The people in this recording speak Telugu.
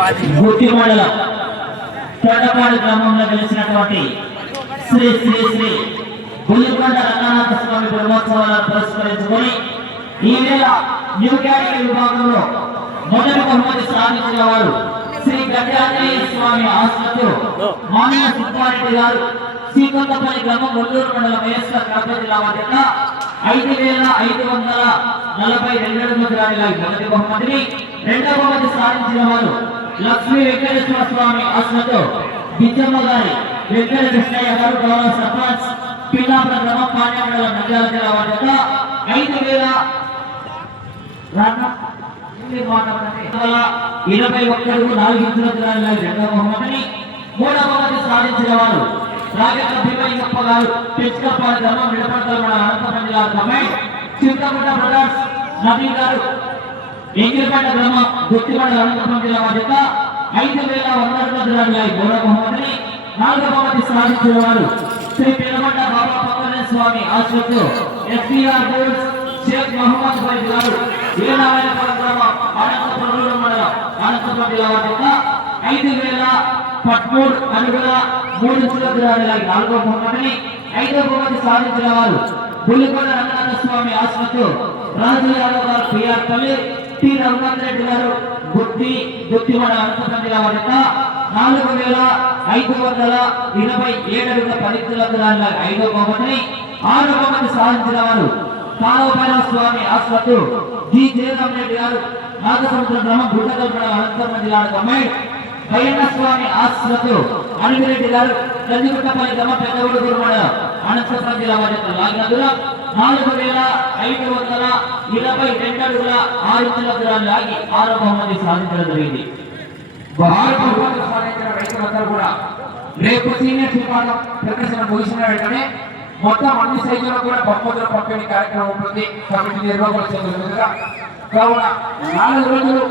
గుట్టి మండలం తోటపాడు గ్రామంలో వెలిసినటువంటి శ్రీ శ్రీ శ్రీ బుల్లికొండ రంగనాథ స్వామి బ్రహ్మోత్సవాలను పురస్కరించుకొని ఈ నెల న్యూ కేటగిరీ విభాగంలో మొదటి బహుమతి సాధించిన వారు శ్రీ గజాంజనేయ స్వామి ఆశ్రతో మాన్య సుబ్బారెడ్డి గారు శ్రీకొండపల్లి గ్రామం ఒల్లూరు మండలం వైఎస్ఆర్ కడప జిల్లా వద్ద ఐదు వేల ఐదు వందల నలభై రెండు మంది రాని మొదటి బహుమతిని రెండవ బహుమతి సాధించిన వారు లక్ష్మీ వెంకటేశ్వర స్వామి ఆశ్రతో బిచ్చమ్మ గారి వెంకట కృష్ణయ్య గారు గౌరవ సర్పంచ్ పిల్లాపుర గ్రామ పాండ్య మండలం జిల్లా వారి యొక్క ఐదు వేల ఇరవై ఒక్కరు నాలుగు ఇంచుల దూరాల్లో రెండవ బహుమతిని మూడవ బహుమతి సాధించిన వారు రాజేంద్ర భీమయ్యప్ప గారు పెంచుకప్పాల గ్రామం విడపడతల మన అనంతపురం జిల్లా కమాండ్ చింతకుంట బ్రదర్స్ నవీన్ గారు ఎంగిరిపేట గ్రామ గుత్తిపడ అనంతపురం జిల్లా బాధ్యత. ఐదు వేల వంద అడుగుల దూరాల్లో మూడవ బహుమతిని నాలుగవ బహుమతి సాధించిన వారు శ్రీ పిల్లమంట బాబా పక్కనే స్వామి ఆశ్రతో ఎస్పీఆర్ గోల్డ్స్ షేక్ మహమ్మద్ ఫైజ్ గారు వీరనారాయణపురం గ్రామం అనంతపురం మండలం అనంతపురం జిల్లా వద్ద ఐదు వేల పదమూడు అడుగుల మూడు ఇంచుల దూరాల నాలుగో బహుమతిని ఐదో బహుమతి సాధించిన వారు బుల్లికొండ రంగనాథ స్వామి ఆశ్రతో రాజు యాదవ్ గారు పిఆర్ తల్లి టి రఘునాథ్ రెడ్డి గారు గుత్తి గుత్తివాడ అనంతపురం జిల్లా వద్ద నాలుగు వేల ఐదు వందల ఇరవై ఏడు అడుగుల పది ఇంచుల ఐదో బహుమతిని ఆరో బహుమతి సాధించిన వారు కాలవపైన స్వామి ఆశ్రతు జి జయరామ్ రెడ్డి గారు నాగసముద్ర గ్రామం గుడ్డగల్పడ అనంతరం జిల్లా కమాండ్ భయన్న స్వామి ఆశ్రతు అనిమిరెడ్డి గారు గంజిగుట్టపల్లి గ్రామ పెద్దగూడు గురుమడ అనంతరం జిల్లా వారి యొక్క నాలుగు వేల ఐదు వందల ఇరవై రెండు అడుగుల ఆరు ఇంచుల దూరాన్ని లాగి ఆరో బహుమతి సాధించడం జరిగింది. ఆరు బహుమతి సాధించిన రైతులందరూ కూడా రేపు సీనియర్ విభాగం ప్రదర్శన ముగిసిన వెంటనే మొత్తం అన్ని సైజులు కూడా బహుమతులు పంపిణీ కార్యక్రమం ఉంటుంది. కమిటీ నిర్వాహకుల కావున నాలుగు రోజులు